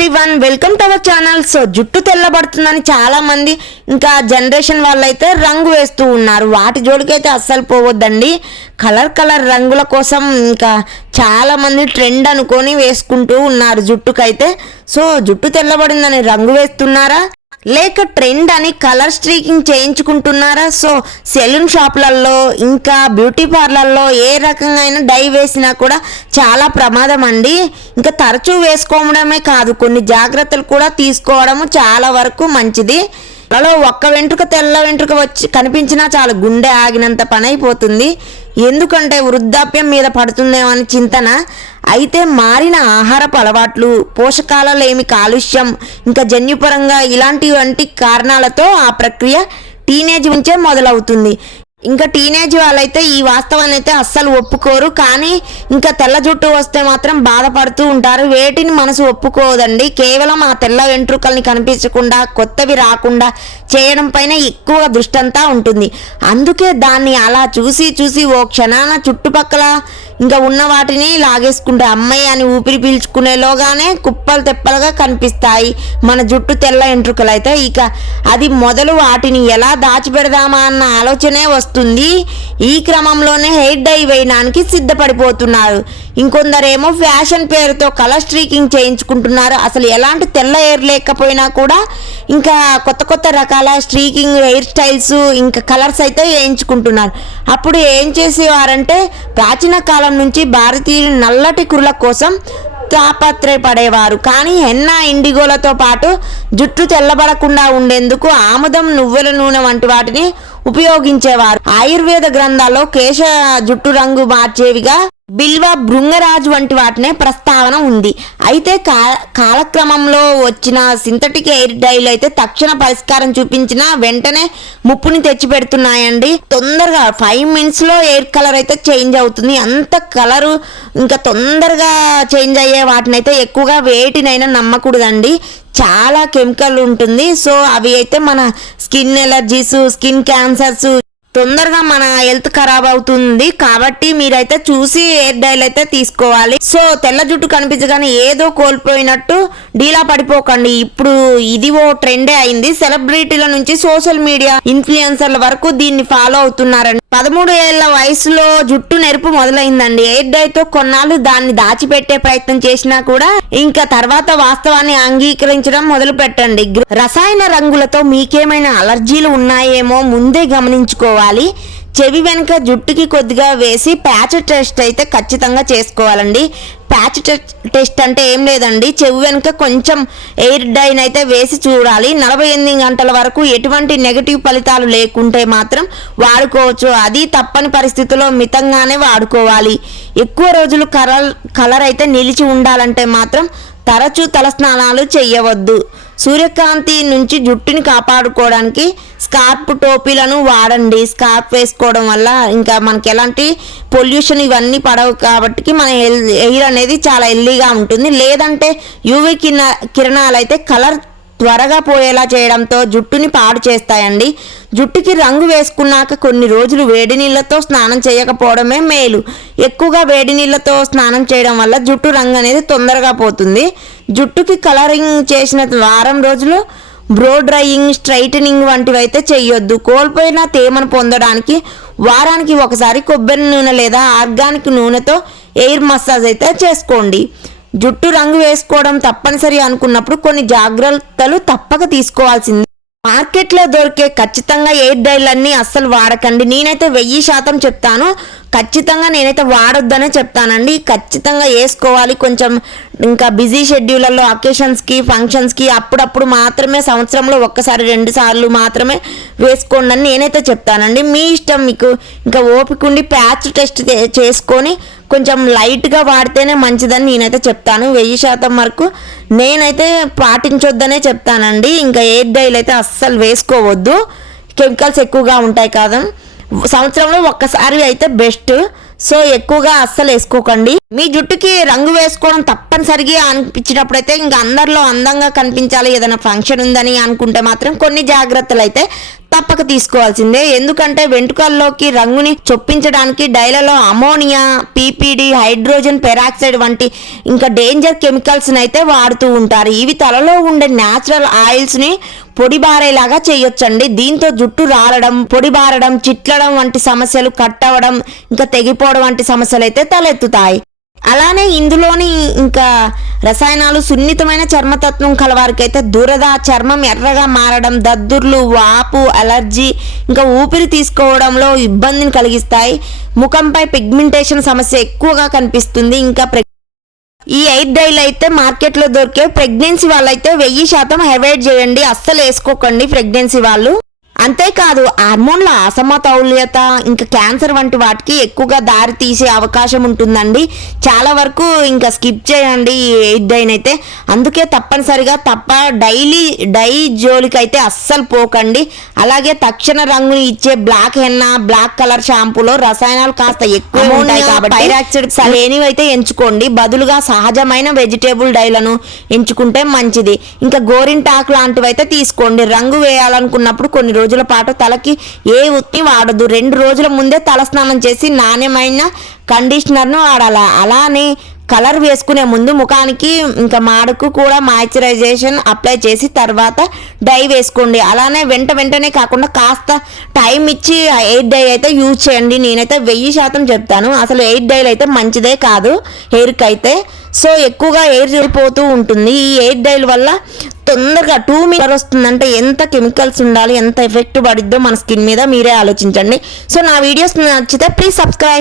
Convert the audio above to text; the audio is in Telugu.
Everyone welcome to our channel. So జుట్టు తెల్లబడుతుందని చాలా మంది ఇంకా జనరేషన్ వాళ్ళైతే రంగు వేస్తూ ఉన్నారు. వాటి జోలికైతే అస్సలు పోవద్దండి. కలర్ రంగుల కోసం ఇంకా చాలా మంది ట్రెండ్ అనుకొని వేసుకుంటూ ఉన్నారు జుట్టుకైతే. సో జుట్టు తెల్లబడిందని రంగు వేస్తున్నారా లేక ట్రెండ్ అని కలర్ స్ట్రీకింగ్ చేయించుకుంటున్నారా? సో సెలూన్ షాపులలో ఇంకా బ్యూటీ పార్లర్లో ఏ రకంగా డై వేసినా కూడా చాలా ప్రమాదం అండి. ఇంకా తరచూ వేసుకోవడమే కాదు, కొన్ని జాగ్రత్తలు కూడా తీసుకోవడము చాలా వరకు మంచిది. అలా ఒక్క వెంట్రుక తెల్ల వెంట్రుక వచ్చి కనిపించినా చాలా గుండె ఆగినంత పని అయిపోతుంది. ఎందుకంటే వృద్ధాప్యం మీద పడుతుందేమో అని చింతన. అయితే మారిన ఆహారపు అలవాట్లు, పోషకాలలేమి, కాలుష్యం, ఇంకా జన్యుపరంగా ఇలాంటి కారణాలతో ఆ ప్రక్రియ టీనేజ్ నుంచే మొదలవుతుంది. ఇంకా టీనేజ్ వాళ్ళైతే ఈ వాస్తవాన్ని అయితే అస్సలు ఒప్పుకోరు. కానీ ఇంకా తెల్ల జుట్టు వస్తే మాత్రం బాధపడుతూ ఉంటారు. వేటిని మనసు ఒప్పుకోదండి. కేవలం ఆ తెల్ల వెంట్రుకల్ని కనిపించకుండా కొత్తవి రాకుండా చేయడం పైన ఎక్కువ దృష్టి అంతా ఉంటుంది. అందుకే దాన్ని అలా చూసి ఓ క్షణాన చుట్టుపక్కల ఇంకా ఉన్న వాటిని లాగేసుకుంటే అమ్మాయి అని ఊపిరి పీల్చుకునేలోగానే కుప్పలు తెప్పలుగా కనిపిస్తాయి మన జుట్టు తెల్ల వెంట్రుకలు అయితే. ఇక అది మొదలు వాటిని ఎలా దాచిపెడదామా అన్న ఆలోచనే వస్తుంది. ఈ క్రమంలోనే హెయిర్ డై వేయడానికి సిద్ధపడిపోతున్నారు. ఇంకొందరేమో ఫ్యాషన్ పేరుతో కలర్ స్ట్రీకింగ్ చేయించుకుంటున్నారు. అసలు ఎలాంటి తెల్ల హెయిర్ లేకపోయినా కూడా ఇంకా కొత్త రకాల స్ట్రీకింగ్ హెయిర్ స్టైల్స్ ఇంకా కలర్స్ అయితే వేయించుకుంటున్నారు. అప్పుడు ఏం చేసేవారంటే ప్రాచీన కాలం నుంచి భారతీయులు నల్లటి కురుల కోసం తాపత్రయపడేవారు. కానీ హెన్నా, ఇండిగోలతో పాటు జుట్టు తెల్లబడకుండా ఉండేందుకు ఆముదం, నువ్వుల నూనె వంటి వాటిని ఉపయోగించేవారు. ఆయుర్వేద గ్రంథాల్లో కేశ జుట్టు రంగు మార్చేవిగా బిల్వ, భృంగరాజు వంటి వాటినే ప్రస్తావన ఉంది. అయితే కాలక్రమంలో వచ్చిన సింథటిక్ హెయిర్ డైలు అయితే తక్షణ పరిష్కారం చూపించిన వెంటనే ముప్పుని తెచ్చిపెడుతున్నాయండి. తొందరగా 5 minutesలో హెయిర్ కలర్ అయితే చేంజ్ అవుతుంది. అంత కలరు ఇంకా తొందరగా చేంజ్ అయ్యే వాటినైతే ఎక్కువగా వేటినైనా నమ్మకూడదండి. చాలా కెమికల్ ఉంటుంది. సో అవి అయితే మన స్కిన్ ఎలర్జీస్, స్కిన్ క్యాన్సర్స్, తొందరగా మన హెల్త్ ఖరాబ్ అవుతుంది. కాబట్టి మీరైతే చూసి హెయిర్ డైల్ అయితే తీసుకోవాలి. సో తెల్ల జుట్టు కనిపించగానే ఏదో కోల్పోయినట్టు డీలా పడిపోకండి. ఇప్పుడు ఇది ఓ ట్రెండే అయింది. సెలబ్రిటీల నుంచి సోషల్ మీడియా ఇన్ఫ్లుయెన్సర్ల వరకు దీన్ని ఫాలో అవుతున్నారండి. 13 ఏళ్ల వయసులో జుట్టు నెరుపు మొదలైందండి. హెయిర్ డైతో కొన్నాళ్ళు దాన్ని దాచిపెట్టే ప్రయత్నం చేసినా కూడా ఇంకా తర్వాత వాస్తవాన్ని అంగీకరించడం మొదలు పెట్టండి. రసాయన రంగులతో మీకేమైనా అలర్జీలు ఉన్నాయేమో ముందే గమనించుకోవాలి. చెవి వెనుక జుట్టుకి కొద్దిగా వేసి ప్యాచ్ టెస్ట్ అయితే ఖచ్చితంగా చేసుకోవాలండి. ప్యాచ్ టెస్ట్ అంటే ఏం లేదండి, చెవి వెనుక కొంచెం ఎయిర్ డైన్ అయితే వేసి చూడాలి. 48 గంటల వరకు ఎటువంటి నెగటివ్ ఫలితాలు లేకుంటే మాత్రం వాడుకోవచ్చు. అది తప్పని పరిస్థితుల్లో మితంగానే వాడుకోవాలి. ఎక్కువ రోజులు కలర్ అయితే నిలిచి ఉండాలంటే మాత్రం తరచూ తలస్నానాలు చేయవద్దు. సూర్యకాంతి నుంచి జుట్టుని కాపాడుకోవడానికి స్కార్ప్, టోపీలను వాడండి. స్కార్ప్ వేసుకోవడం వల్ల ఇంకా మనకి ఎలాంటి పొల్యూషన్ ఇవన్నీ పడవు కాబట్టి మన హెయిర్ అనేది చాలా హెల్దీగా ఉంటుంది. లేదంటే యూవీ కిరణాలు అయితే కలర్ త్వరగా పోయేలా చేయడంతో జుట్టుని పాడు చేస్తాయండి. జుట్టుకి రంగు వేసుకున్నాక కొన్ని రోజులు వేడి నీళ్ళతో స్నానం చేయకపోవడమే మేలు. ఎక్కువగా వేడి నీళ్ళతో స్నానం చేయడం వల్ల జుట్టు రంగు అనేది తొందరగా పోతుంది. జుట్టుకి కలరింగ్ చేసిన వారం రోజులు బ్రో డ్రైయింగ్, స్ట్రైటనింగ్ వంటివి అయితే చేయొద్దు. కోల్పోయిన తేమను పొందడానికి వారానికి ఒకసారి కొబ్బరి నూనె లేదా ఆర్గానిక్ నూనెతో ఎయిర్ మసాజ్ అయితే చేసుకోండి. జుట్టు రంగు వేసుకోవడం తప్పనిసరి అనుకున్నప్పుడు కొన్ని జాగ్రత్తలు తప్పక తీసుకోవాల్సింది. మార్కెట్లో దొరికే ఖచ్చితంగా హెయిర్ డైలన్నీ అస్సలు వాడకండి. నేనైతే 1000% చెప్తాను. ఖచ్చితంగా నేనైతే వాడొద్దనే చెప్తానండి. ఖచ్చితంగా వేసుకోవాలి. కొంచెం ఇంకా బిజీ షెడ్యూల్లో అకేషన్స్కి, ఫంక్షన్స్కి అప్పుడప్పుడు మాత్రమే, సంవత్సరంలో 1-2 సార్లు మాత్రమే వేసుకోండి అని నేనైతే చెప్తానండి. మీ ఇష్టం. మీకు ఇంకా ఓపిక ఉండి ప్యాచ్ టెస్ట్ చేసుకొని కొంచెం లైట్గా వాడితేనే మంచిదని నేనైతే చెప్తాను. 1000% వరకు నేనైతే పాటించొద్దనే చెప్తానండి. ఇంకా హెయిర్ డైలు అయితే అస్సలు వేసుకోవద్దు. కెమికల్స్ ఎక్కువగా ఉంటాయి కదా. సంవత్సరంలో ఒక్కసారి అయితే బెస్ట్. సో ఎక్కువగా అస్సలు వేసుకోకండి. మీ జుట్టుకి రంగు వేసుకోవడం తప్పనిసరిగా అనిపించినప్పుడైతే ఇంకా అందరిలో అందంగా కనిపించాలి, ఏదైనా ఫంక్షన్ ఉందని అనుకుంటే మాత్రం కొన్ని జాగ్రత్తలు అయితే తప్పక తీసుకోవాల్సిందే. ఎందుకంటే వెంట్రుకల్లోకి రంగుని చొప్పించడానికి డైలలో అమోనియా, పీపీడి, హైడ్రోజన్ పెరాక్సైడ్ వంటి ఇంకా డేంజర్ కెమికల్స్ని అయితే వాడుతూ ఉంటారు. ఇవి తలలో ఉండే న్యాచురల్ ఆయిల్స్ని పొడిబారేలాగా చేయొచ్చండి. దీంతో జుట్టు రాలడం, పొడిబారడం, చిట్లడం వంటి సమస్యలు, కట్ అవ్వడం, ఇంకా తెగిపోవడం వంటి సమస్యలు అయితే తలెత్తుతాయి. అలానే ఇందులోని ఇంకా రసాయనాలు సున్నితమైన చర్మతత్వం కలవారికి అయితే దురద, చర్మం ఎర్రగా మారడం, దద్దుర్లు, వాపు, అలర్జీ, ఇంకా ఊపిరి తీసుకోవడంలో ఇబ్బందిని కలిగిస్తాయి. ముఖంపై పిగ్మెంటేషన్ సమస్య ఎక్కువగా కనిపిస్తుంది. ఇంకా ఈ ఎయిర్ డైలు అయితే మార్కెట్లో దొరికే ప్రెగ్నెన్సీ వాళ్ళైతే 1000% అవాయిడ్ చేయండి, అస్సలు వేసుకోకండి ప్రెగ్నెన్సీ వాళ్ళు. అంతేకాదు హార్మోన్ల అసమతౌల్యత, ఇంకా క్యాన్సర్ వంటి వాటికి ఎక్కువగా దారి తీసే అవకాశం ఉంటుందండి. చాలా వరకు ఇంకా స్కిప్ చేయండి ఈ ఎయిర్ డైన్ అయితే. అందుకే తప్పనిసరిగా డైలీ డై జోలికి అయితే అస్సలు పోకండి. అలాగే తక్షణ రంగుని ఇచ్చే బ్లాక్ హెన్నా, బ్లాక్ కలర్ షాంపూలో రసాయనాలు కాస్త ఎక్కువ ఉంటాయి కాబట్టి పైరాక్సైడ్ లేనివి అయితే ఎంచుకోండి. బదులుగా సహజమైన వెజిటేబుల్ డైలను ఎంచుకుంటే మంచిది. ఇంకా గోరింటాకు లాంటివి అయితే తీసుకోండి. రంగు వేయాలనుకున్నప్పుడు కొన్ని రోజుల పాటు తలకి ఏ ఉత్తి వాడదు. 2 రోజుల ముందే తల స్నానం చేసి నాణ్యమైన కండిషనర్ను వాడాలి. అలానే కలర్ వేసుకునే ముందు ముఖానికి ఇంకా మాడకు కూడా మాయిశ్చరైజేషన్ అప్లై చేసి తర్వాత డై వేసుకోండి. అలానే వెంటనే కాకుండా కాస్త టైం ఇచ్చి ఎయిర్ డై అయితే యూజ్ చేయండి. నేనైతే 1000% చెప్తాను. అసలు ఎయిర్ డైలు అయితే మంచిదే కాదు హెయిర్కి అయితే. సో ఎక్కువగా ఎయిర్ వెళ్ళిపోతూ ఉంటుంది. ఈ ఎయిర్ డైల వల్ల తొందరగా 2 మీటర్ వస్తుందంటే ఎంత కెమికల్స్ ఉండాలి, ఎంత ఎఫెక్ట్ పడిద్దో మన స్కిన్ మీద మీరే ఆలోచించండి. సో నా వీడియోస్ నచ్చితే ప్లీజ్ సబ్స్క్రైబ్.